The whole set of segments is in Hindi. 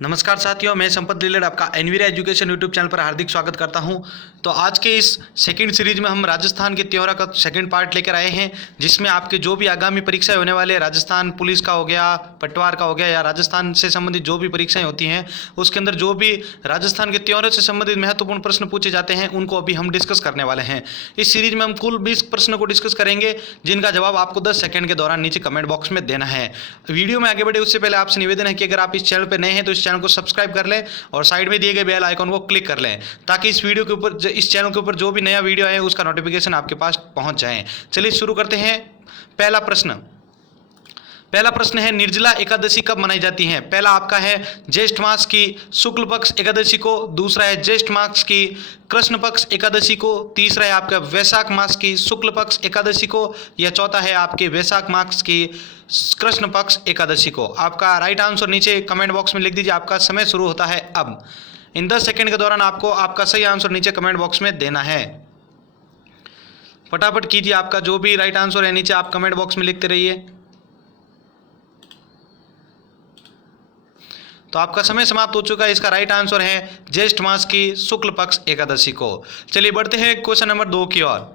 नमस्कार साथियों, मैं संपत लीलड़ आपका एनवीरा एजुकेशन यूट्यूब चैनल पर हार्दिक स्वागत करता हूं। तो आज के इस सेकंड सीरीज में हम राजस्थान के त्योहार का सेकंड पार्ट लेकर आए हैं, जिसमें आपके जो भी आगामी परीक्षाएं होने वाले, राजस्थान पुलिस का हो गया, पटवार का हो गया, या राजस्थान से संबंधित जो भी परीक्षाएं होती हैं उसके अंदर जो भी राजस्थान के त्योहारों से संबंधित महत्वपूर्ण प्रश्न पूछे जाते हैं उनको अभी हम डिस्कस करने वाले हैं। इस सीरीज में हम कुल 20 प्रश्न को डिस्कस करेंगे, जिनका जवाब आपको 10 सेकंड के दौरान नीचे कमेंट बॉक्स में देना है। वीडियो में आगे बढ़े उससे पहले आपसे निवेदन है कि अगर आप इस चैनल पर नए हैं तो इस चैनल को सब्सक्राइब कर लें और साइड में दिए गए बेल आइकन को क्लिक कर लें, ताकि इस वीडियो के ऊपर, इस चैनल के ऊपर जो भी नया वीडियो है उसका नोटिफिकेशन आपके पास पहुंच जाए। चलिए शुरू करते हैं। पहला प्रश्न है, निर्जला एकादशी कब मनाई जाती है? पहला आपका है ज्येष्ठ मास की शुक्ल पक्ष एकादशी को, दूसरा है ज्येष्ठ मास की कृष्ण पक्ष एकादशी को, तीसरा है आपका वैशाख मास की शुक्ल पक्ष एकादशी को, या चौथा है आपके वैशाख मास की कृष्ण पक्ष एकादशी को। आपका राइट आंसर नीचे कमेंट बॉक्स में लिख दीजिए। आपका समय शुरू होता है अब। इन 10 सेकंड के दौरान आपको आपका सही आंसर नीचे कमेंट बॉक्स में देना है। फटाफट कीजिए, आपका जो भी राइट आंसर है नीचे आप कमेंट बॉक्स में लिखते रहिए। तो आपका समय समाप्त हो चुका है। इसका राइट आंसर है ज्येष्ठ मास की शुक्ल पक्ष एकादशी को। चलिए बढ़ते हैं क्वेश्चन नंबर 2 की ओर।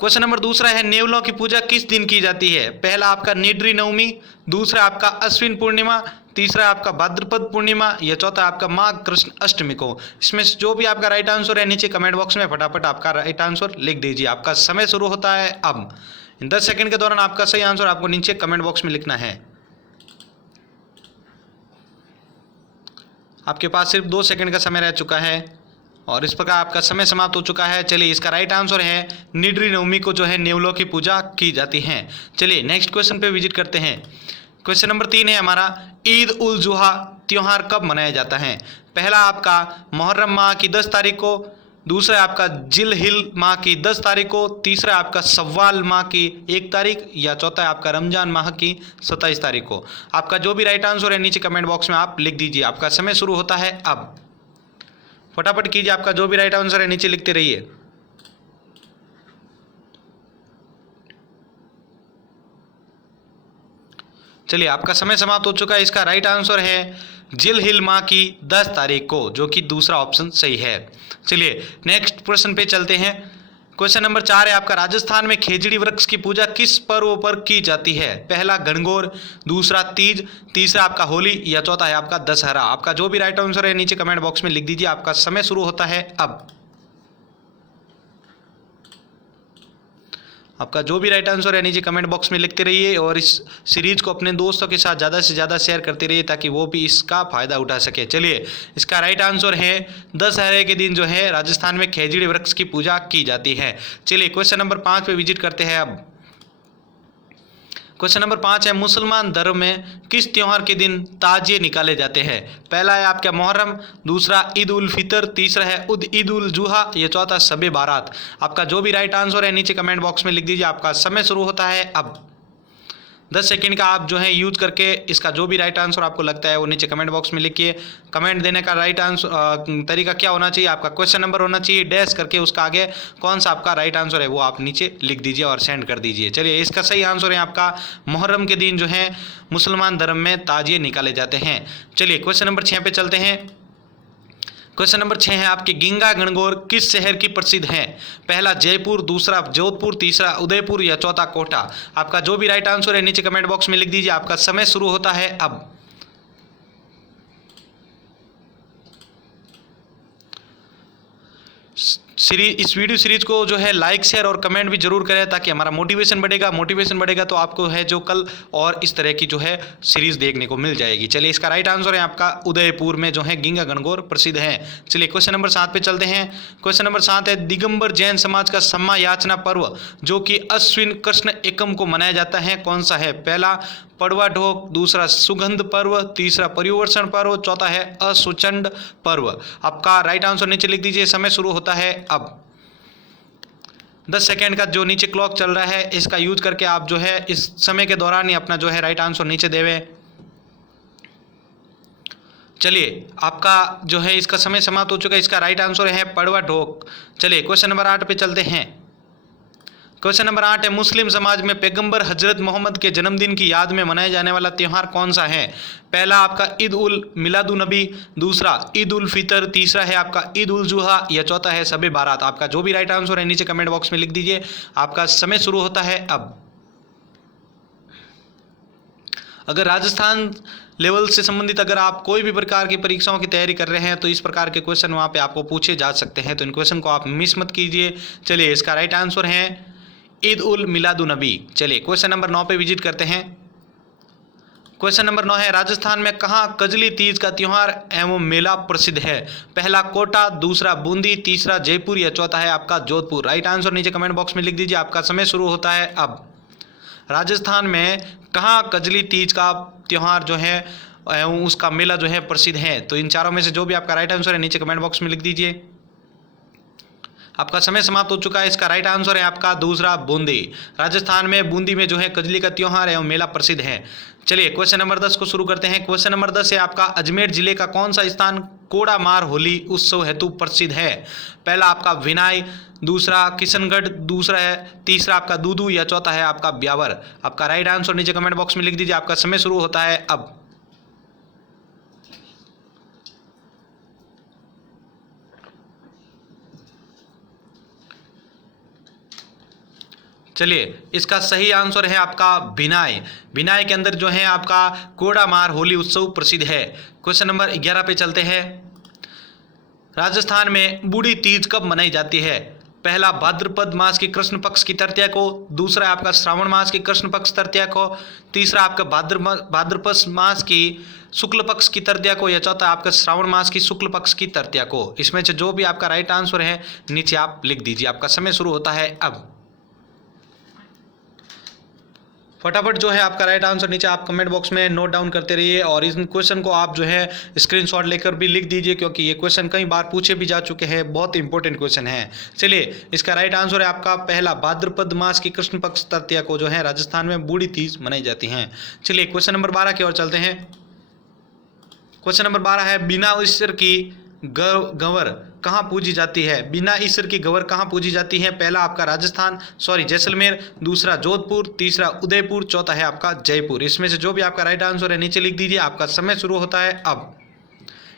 क्वेश्चन नंबर दूसरा है, नेवलों की पूजा किस दिन की जाती है? पहला आपका निड्री नवमी, दूसरा आपका अश्विन पूर्णिमा, तीसरा आपका भाद्रपद पूर्णिमा, या चौथा आपका माघ कृष्ण अष्टमी को। इसमें से जो भी आपका राइट आंसर है नीचे कमेंट बॉक्स में फटाफट आपका राइट आंसर लिख दीजिए। आपका समय शुरू होता है अब। इन 10 सेकंड के दौरान आपका सही आंसर आपको नीचे कमेंट बॉक्स में लिखना है। आपके पास सिर्फ 2 सेकंड का समय रह चुका है और इस प्रकार आपका समय समाप्त हो चुका है। चलिए इसका राइट आंसर है निड्री नवमी को जो है नेवलों की पूजा की जाती है। चलिए नेक्स्ट क्वेश्चन पे विजिट करते हैं। क्वेश्चन नंबर 3 है हमारा, ईद उल जुहा त्योहार कब मनाया जाता है? पहला आपका मुहर्रम माह की 10 तारीख को, दूसरा आपका जिल हिल माह की 10 तारीख को, तीसरा आपका सव्वाल माह की 1 तारीख, या चौथा आपका रमजान माह की 27 तारीख को। आपका जो भी राइट आंसर है नीचे कमेंट बॉक्स में आप लिख दीजिए। आपका समय शुरू होता है अब। फटाफट कीजिए, आपका जो भी राइट आंसर है नीचे लिखते रहिए। चलिए आपका समय समाप्त हो चुका है। इसका राइट आंसर है जिल हिल माह की 10 तारीख को, जो कि दूसरा ऑप्शन सही है। चलिए नेक्स्ट प्रश्न पे चलते हैं। क्वेश्चन नंबर 4 है आपका, राजस्थान में खेजड़ी वृक्ष की पूजा किस पर्व पर की जाती है? पहला गणगौर, दूसरा तीज, तीसरा आपका होली, या चौथा है आपका दशहरा। आपका जो भी राइट आंसर है नीचे कमेंट बॉक्स में लिख दीजिए। आपका समय शुरू होता है अब। आपका जो भी राइट आंसर है नीचे कमेंट बॉक्स में लिखते रहिए और इस सीरीज को अपने दोस्तों के साथ ज़्यादा से ज़्यादा शेयर करते रहिए, ताकि वो भी इसका फ़ायदा उठा सके। चलिए इसका राइट आंसर है दशहरे के दिन जो है राजस्थान में खेजड़ी वृक्ष की पूजा की जाती है। चलिए क्वेश्चन नंबर 5 पे विजिट करते हैं अब। क्वेश्चन नंबर 5 है, मुसलमान धर्म में किस त्योहार के दिन ताजिए निकाले जाते हैं? पहला है आपका मुहर्रम, दूसरा ईद उल फितर, तीसरा है ईद उल जुहा, या चौथा शबे बारात। आपका जो भी राइट आंसर है नीचे कमेंट बॉक्स में लिख दीजिए। आपका समय शुरू होता है अब। 10 सेकंड का आप जो है यूज करके इसका जो भी राइट आंसर आपको लगता है वो नीचे कमेंट बॉक्स में लिखिए। कमेंट देने का राइट आंसर तरीका क्या होना चाहिए? आपका क्वेश्चन नंबर होना चाहिए, डैश करके उसका आगे कौन सा आपका राइट आंसर है वो आप नीचे लिख दीजिए और सेंड कर दीजिए। चलिए इसका सही आंसर है आपका मुहर्रम के दिन जो है मुसलमान धर्म में ताजिए निकाले जाते हैं। चलिए क्वेश्चन नंबर 6 पे चलते हैं। क्वेश्चन नंबर 6 है आपके, गिंगा गणगौर किस शहर की प्रसिद्ध है? पहला जयपुर, दूसरा जोधपुर, तीसरा उदयपुर, या चौथा कोटा। आपका जो भी राइट आंसर है नीचे कमेंट बॉक्स में लिख दीजिए। आपका समय शुरू होता है अब। इस वीडियो सीरीज को जो है लाइक शेयर और कमेंट भी जरूर करें, ताकि हमारा मोटिवेशन बढ़ेगा तो आपको है जो कल और इस तरह की जो है सीरीज देखने को मिल जाएगी। चलिए इसका राइट आंसर है आपका उदयपुर में जो है गिंगा गणगौर प्रसिद्ध है। चलिए क्वेश्चन नंबर 7 पे चलते हैं। क्वेश्चन नंबर 7 है, दिगंबर जैन समाज का सम्मा याचना पर्व जो कि अश्विन कृष्ण एकम को मनाया जाता है कौन सा है? पहला पड़वा ढोक, दूसरा सुगंध पर्व, तीसरा पर्युवर्षण पर्व, चौथा है असुचंड पर्व। आपका राइट आंसर नीचे लिख दीजिए। समय शुरू होता है अब। 10 सेकेंड का जो नीचे क्लॉक चल रहा है इसका यूज करके आप जो है इस समय के दौरान ही अपना जो है राइट आंसर नीचे देवें। चलिए आपका जो है इसका समय समाप्त हो चुका है। इसका राइट आंसर है पड़वा ढोक। चलिए क्वेश्चन नंबर 8 पे चलते हैं। क्वेश्चन नंबर 8 है मुस्लिम समाज में पैगंबर हजरत मोहम्मद के जन्मदिन की याद में मनाया जाने वाला त्यौहार कौन सा है? पहला आपका ईद उल मिलादुन नबी, दूसरा ईद उल फितर, तीसरा है आपका ईद उल जुहा या चौथा है शब बारात। आपका जो भी राइट आंसर है नीचे कमेंट बॉक्स में लिख दीजिए। आपका समय शुरू होता है अब। अगर राजस्थान लेवल से संबंधित अगर आप कोई भी प्रकार की परीक्षाओं की तैयारी कर रहे हैं तो इस प्रकार के क्वेश्चन वहाँ पे आपको पूछे जा सकते हैं, तो इन क्वेश्चन को आप मिस मत कीजिए। चलिए इसका राइट आंसर है ईद उल मिलादुन नबी। चलिए क्वेश्चन नंबर 9 पे विजिट करते हैं। क्वेश्चन नंबर 9 है राजस्थान में कहाँ कजली तीज का त्यौहार एवं मेला प्रसिद्ध है? पहला कोटा, दूसरा बूंदी, तीसरा जयपुर या चौथा है आपका जोधपुर। राइट आंसर नीचे कमेंट बॉक्स में लिख दीजिए। आपका समय शुरू होता है अब। राजस्थान में कहाँ कजली तीज का त्यौहार जो है एवं उसका मेला जो है प्रसिद्ध है? तो इन चारों में से जो भी आपका राइट आंसर है नीचे कमेंट बॉक्स में लिख दीजिए। आपका समय समाप्त हो चुका है। इसका राइट आंसर है आपका दूसरा बूंदी। राजस्थान में बूंदी में जो है कजली का त्यौहार एवं मेला प्रसिद्ध है। चलिए क्वेश्चन नंबर 10 को शुरू करते हैं। क्वेश्चन नंबर 10 है आपका अजमेर जिले का कौन सा स्थान कोड़ा मार होली उत्सव हेतु प्रसिद्ध है? पहला आपका विनाय, दूसरा किशनगढ़, दूसरा है तीसरा आपका दूदू या चौथा है आपका ब्यावर। आपका राइट आंसर नीचे कमेंट बॉक्स में लिख दीजिए। आपका समय शुरू होता है अब। चलिए इसका सही आंसर है आपका भिनाय। भिनाय के अंदर जो है आपका कोड़ा मार होली उत्सव प्रसिद्ध है। क्वेश्चन नंबर 11 पे चलते हैं। राजस्थान में बूढ़ी तीज कब मनाई जाती है? पहला भाद्रपद मास की कृष्ण पक्ष की तृतीया को, दूसरा आपका श्रावण मास की कृष्ण पक्ष तृतीया को, तीसरा आपका भाद्रपद मास की शुक्ल पक्ष की तृतीया को या चौथा आपका श्रावण मास की शुक्ल पक्ष की तृतीया को। इसमें से जो भी आपका राइट आंसर है नीचे आप लिख दीजिए। आपका समय शुरू होता है अब। फटाफट जो है आपका राइट आंसर नीचे आप कमेंट बॉक्स में नोट डाउन करते रहिए और इस क्वेश्चन को आप जो है स्क्रीनशॉट लेकर भी लिख दीजिए, क्योंकि ये क्वेश्चन कई बार पूछे भी जा चुके हैं, बहुत इंपॉर्टेंट क्वेश्चन है। चलिए इसका राइट आंसर है आपका पहला भाद्रपद मास की कृष्ण पक्ष तृतीया को जो है राजस्थान में बूढ़ी तीज मनाई जाती है। चलिए क्वेश्चन नंबर 12 की ओर चलते हैं। क्वेश्चन नंबर 12 है बिना ईश्वर की गंवर कहाँ पूजी जाती है? बिना ईश्वर की गंवर कहाँ पूजी जाती है? पहला आपका जैसलमेर, दूसरा जोधपुर, तीसरा उदयपुर, चौथा है आपका जयपुर। इसमें से जो भी आपका राइट आंसर है नीचे लिख दीजिए। आपका समय शुरू होता है अब।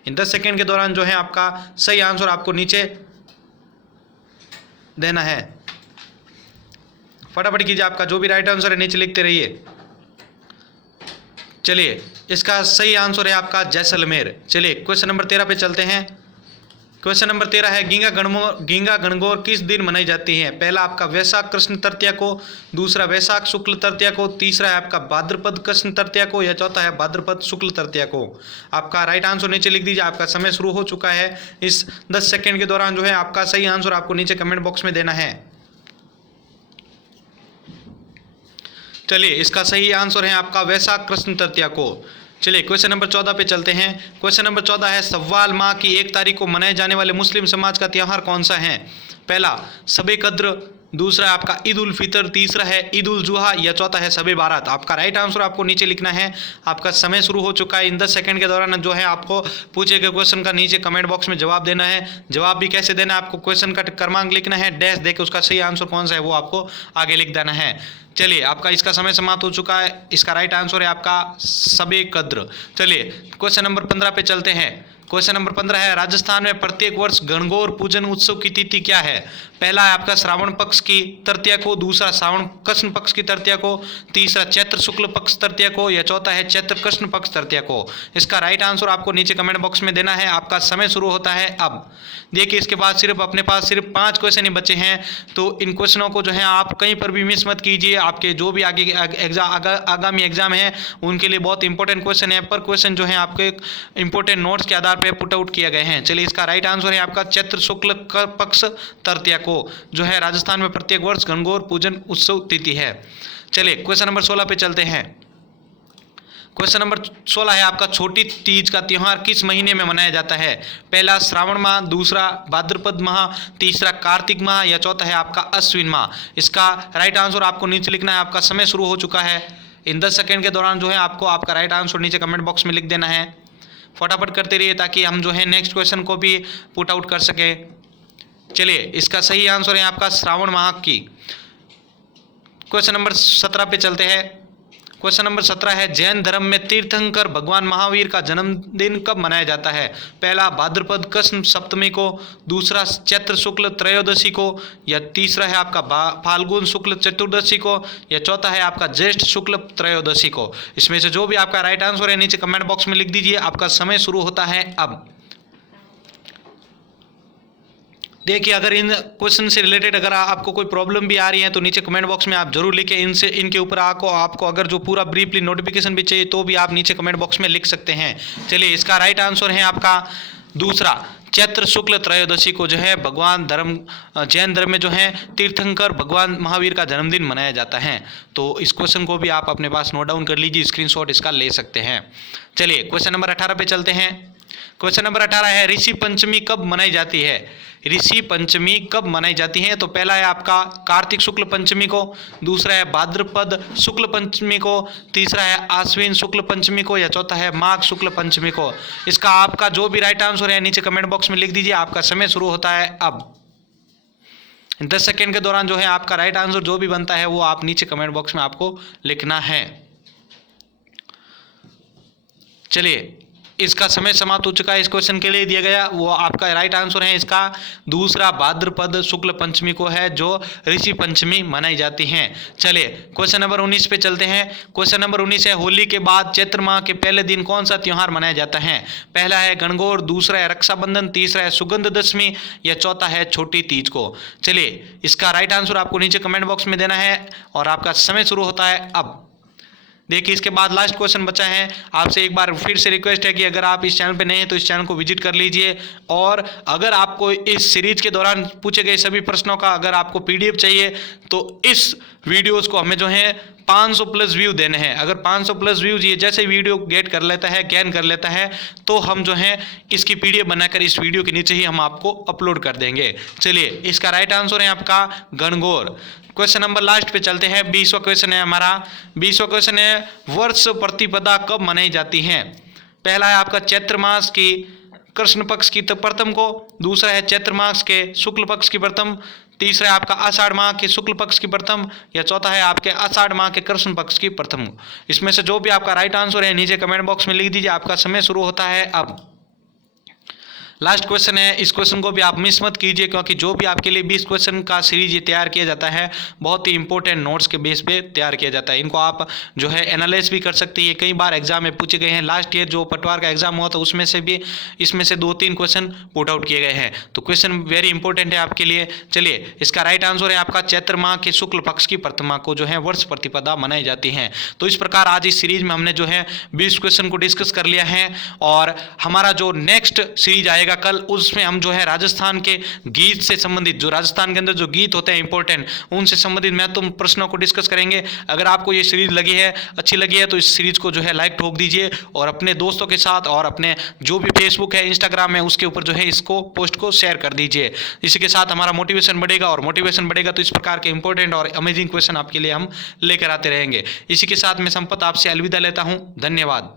इन 10 सेकेंड के दौरान जो है आपका सही आंसर आपको नीचे देना है। फटाफट कीजिए। आपका जो भी राइट आंसर है नीचे लिखते रहिए। चलिए इसका सही आंसर है आपका जैसलमेर। चलिए क्वेश्चन नंबर 13 पे चलते हैं। क्वेश्चन नंबर 13 है गींगा गणगौर किस दिन मनाई जाती है? पहला आपका वैशाख कृष्ण तृतीया को, दूसरा वैशाख शुक्ल तृतीया को, तीसरा है आपका भाद्रपद कृष्ण तृतीया को या चौथा है भाद्रपद शुक्ल तृतीया को। आपका राइट आंसर नीचे लिख दीजिए। आपका समय शुरू हो चुका है। इस 10 सेकेंड के दौरान जो है आपका सही आंसर आपको नीचे कमेंट बॉक्स में देना है। चलिए इसका सही आंसर है आपका वैशाख कृष्ण तृतीया को। चलिए क्वेश्चन नंबर 14 पे चलते हैं। क्वेश्चन नंबर 14 है सव्वाल माह की 1 तारीख को मनाए जाने वाले मुस्लिम समाज का त्यौहार कौन सा है? पहला शबे कद्र, दूसरा आपका ईद उल फितर, तीसरा है ईद उल जुहा या चौथा है शबे बारात। आपका राइट आंसर आपको नीचे लिखना है। आपका समय शुरू हो चुका है। इन 10 सेकंड के दौरान जो है आपको पूछे गए क्वेश्चन का नीचे कमेंट बॉक्स में जवाब देना है। जवाब भी कैसे देना है? आपको क्वेश्चन का क्रमांक लिखना है, डैश देके उसका सही आंसर कौन सा है वो आपको आगे लिख देना है। चलिए आपका इसका समय समाप्त हो चुका है। इसका राइट आंसर है आपका शबे कद्र। चलिए क्वेश्चन नंबर 15 पे चलते हैं। क्वेश्चन नंबर 15 है राजस्थान में प्रत्येक वर्ष गणगौर पूजन उत्सव की तिथि क्या है? पहला है आपका श्रावण पक्ष की तृतीया को, दूसरा श्रावण कृष्ण पक्ष की तृतीया को, तीसरा चैत्र शुक्ल पक्ष तृतीया को या चौथा है चैत्र कृष्ण पक्ष तृतीया को। इसका राइट आंसर आपको नीचे कमेंट बॉक्स में देना है। आपका समय शुरू होता है अब। देखिए इसके बाद सिर्फ अपने पास सिर्फ 5 क्वेश्चन ही बचे हैं, तो इन क्वेश्चनों को जो है आप कहीं पर भी मिस मत कीजिए। आपके जो भी आगे आगामी एग्जाम है उनके लिए बहुत इंपॉर्टेंट क्वेश्चन है। पर क्वेश्चन जो है आपके इंपॉर्टेंट नोट्स के आधार पर पुट आउट किए गए हैं। चलिए इसका राइट आंसर है आपका चैत्र शुक्ल पक्ष तृतीया को जो है राजस्थान में प्रत्येक वर्ष गणगौर पूजन उत्सव तिथि है। चलिए क्वेश्चन नंबर 16 पे चलते हैं। क्वेश्चन नंबर 16 है आपका छोटी तीज का त्यौहार किस महीने में मनाया जाता है? पहला श्रावण माह, दूसरा भाद्रपद माह, तीसरा कार्तिक माह या चौथा है आपका अश्विन माह। इसका राइट आंसर आपको नीचे लिखना है। आपका समय शुरू हो चुका है। इन 10 सेकेंड के दौरान जो है आपको आपका राइट आंसर नीचे कमेंट बॉक्स में लिख देना है। फटाफट करते रहिए ताकि हम जो है नेक्स्ट क्वेश्चन को भी पुट आउट कर सके। चलिए इसका सही आंसर है आपका श्रावण माह की। क्वेश्चन नंबर 17 पे चलते हैं। क्वेश्चन नंबर 17 है, जैन धर्म में तीर्थंकर भगवान महावीर का जन्मदिन कब मनाया जाता है? पहला भाद्रपद कृष्ण सप्तमी को, दूसरा चैत्र शुक्ल त्रयोदशी को, या तीसरा है आपका फाल्गुन शुक्ल चतुर्दशी को, या चौथा है आपका ज्येष्ठ शुक्ल त्रयोदशी को। इसमें से जो भी आपका राइट आंसर है नीचे कमेंट बॉक्स में लिख दीजिए। आपका समय शुरू होता है अब। देखिए, अगर इन क्वेश्चन से रिलेटेड अगर आपको कोई प्रॉब्लम भी आ रही है तो नीचे कमेंट बॉक्स में आप जरूर लिखें। इनके ऊपर आपको अगर जो पूरा ब्रीफली नोटिफिकेशन भी चाहिए तो भी आप नीचे कमेंट बॉक्स में लिख सकते हैं। चलिए, इसका राइट आंसर है आपका दूसरा, चैत्र शुक्ल त्रयोदशी को जो है जैन धर्म में जो है तीर्थंकर भगवान महावीर का जन्मदिन मनाया जाता है। तो इस क्वेश्चन को भी आप अपने पास नोट डाउन कर लीजिए, स्क्रीनशॉट इसका ले सकते हैं। चलिए, क्वेश्चन नंबर 18 पे चलते हैं। क्वेश्चन नंबर 18 है, ऋषि पंचमी कब मनाई जाती है? ऋषि पंचमी कब मनाई जाती है? तो पहला है आपका कार्तिक शुक्ल पंचमी को, दूसरा है भाद्रपद शुक्ल पंचमी को, तीसरा है आश्विन शुक्ल पंचमी को, या चौथा है माघ शुक्ल पंचमी को। इसका आपका जो भी राइट आंसर है नीचे कमेंट बॉक्स में लिख दीजिए। आपका समय शुरू होता है अब। 10 सेकेंड के दौरान जो है आपका राइट आंसर जो भी बनता है वो आप नीचे कमेंट बॉक्स में आपको लिखना है। चलिए, इसका समय समाप्त हो चुका है। इस क्वेश्चन के लिए दिया गया वो आपका राइट आंसर है इसका दूसरा, भाद्रपद शुक्ल पंचमी को है जो ऋषि पंचमी मनाई जाती है। चलिए, क्वेश्चन नंबर 19 पे चलते हैं। क्वेश्चन नंबर 19 है, होली के बाद चैत्र माह के पहले दिन कौन सा त्योहार मनाया जाता है? पहला है गणगौर, दूसरा है रक्षाबंधन, तीसरा है सुगंध दशमी, या चौथा है छोटी तीज को। चलिए, इसका राइट आंसर आपको नीचे कमेंट बॉक्स में देना है और आपका समय शुरू होता है अब। देखिए, इसके बाद लास्ट क्वेश्चन बचा है। आपसे एक बार फिर से रिक्वेस्ट है कि अगर आप इस चैनल पे नए हैं तो इस चैनल को विजिट कर लीजिए, और अगर आपको इस सीरीज के दौरान पूछे गए सभी प्रश्नों का अगर आपको पीडीएफ चाहिए तो इस वीडियोस को हमें जो है 500 प्लस व्यू देने हैं। अगर 500 प्लस व्यूज ये जैसे वीडियो गेन कर लेता है तो हम जो है इसकी पीडीएफ बनाकर इस वीडियो के नीचे ही हम आपको अपलोड कर देंगे। चलिए, इसका राइट आंसर है आपका गणगौर। क्वेश्चन नंबर लास्ट पे चलते हैं। 20वां क्वेश्चन है हमारा। 20वां क्वेश्चन है, वर्ष प्रतिपदा कब मनाई जाती है? पहला है आपका चैत्र मास की कृष्ण पक्ष की प्रथम को, दूसरा है चैत्र मास के शुक्ल पक्ष की प्रथम, तीसरा है आपका आषाढ़ माह के शुक्ल पक्ष की प्रथम, या चौथा है आपके आषाढ़ माह के कृष्ण पक्ष की प्रथम। इसमें से जो भी आपका राइट आंसर है नीचे कमेंट बॉक्स में लिख दीजिए। आपका समय शुरू होता है अब। लास्ट क्वेश्चन है, इस क्वेश्चन को भी आप मिस मत कीजिए क्योंकि जो भी आपके लिए 20 क्वेश्चन का सीरीज ये तैयार किया जाता है बहुत ही इंपॉर्टेंट नोट्स के बेस पे तैयार किया जाता है। इनको आप जो है एनालाइज भी कर सकते हैं। कई बार एग्जाम में पूछे गए हैं। लास्ट ईयर जो पटवार का एग्जाम हुआ था उसमें से भी इसमें से 2-3 क्वेश्चन पुट आउट किए गए हैं, तो क्वेश्चन वेरी इंपॉर्टेंट है आपके लिए। चलिए, इसका राइट आंसर है आपका चैत्र माह के शुक्ल पक्ष की प्रतिमा को जो है वर्ष प्रतिपदा मनाई जाती है। तो इस प्रकार आज इस सीरीज में हमने जो है 20 क्वेश्चन को डिस्कस कर लिया है, और हमारा जो नेक्स्ट सीरीज आएगा कल, उसमें हम जो है राजस्थान के गीत से संबंधित, जो राजस्थान के अंदर जो गीत होते हैं इंपॉर्टेंट, उनसे संबंधित महत्वपूर्ण प्रश्नों को डिस्कस करेंगे। अगर आपको ये सीरीज अच्छी लगी है तो इस सीरीज को जो है लाइक ठोक दीजिए, और अपने दोस्तों के साथ और अपने जो भी फेसबुक है, इंस्टाग्राम है, उसके ऊपर जो है इसको पोस्ट को शेयर कर दीजिए। इसी के साथ हमारा मोटिवेशन बढ़ेगा, और मोटिवेशन बढ़ेगा तो इस प्रकार के इंपॉर्टेंट और अमेजिंग क्वेश्चन आपके लिए हम लेकर आते रहेंगे। इसी के साथ मैं संपत आपसे अलविदा लेता हूं। धन्यवाद।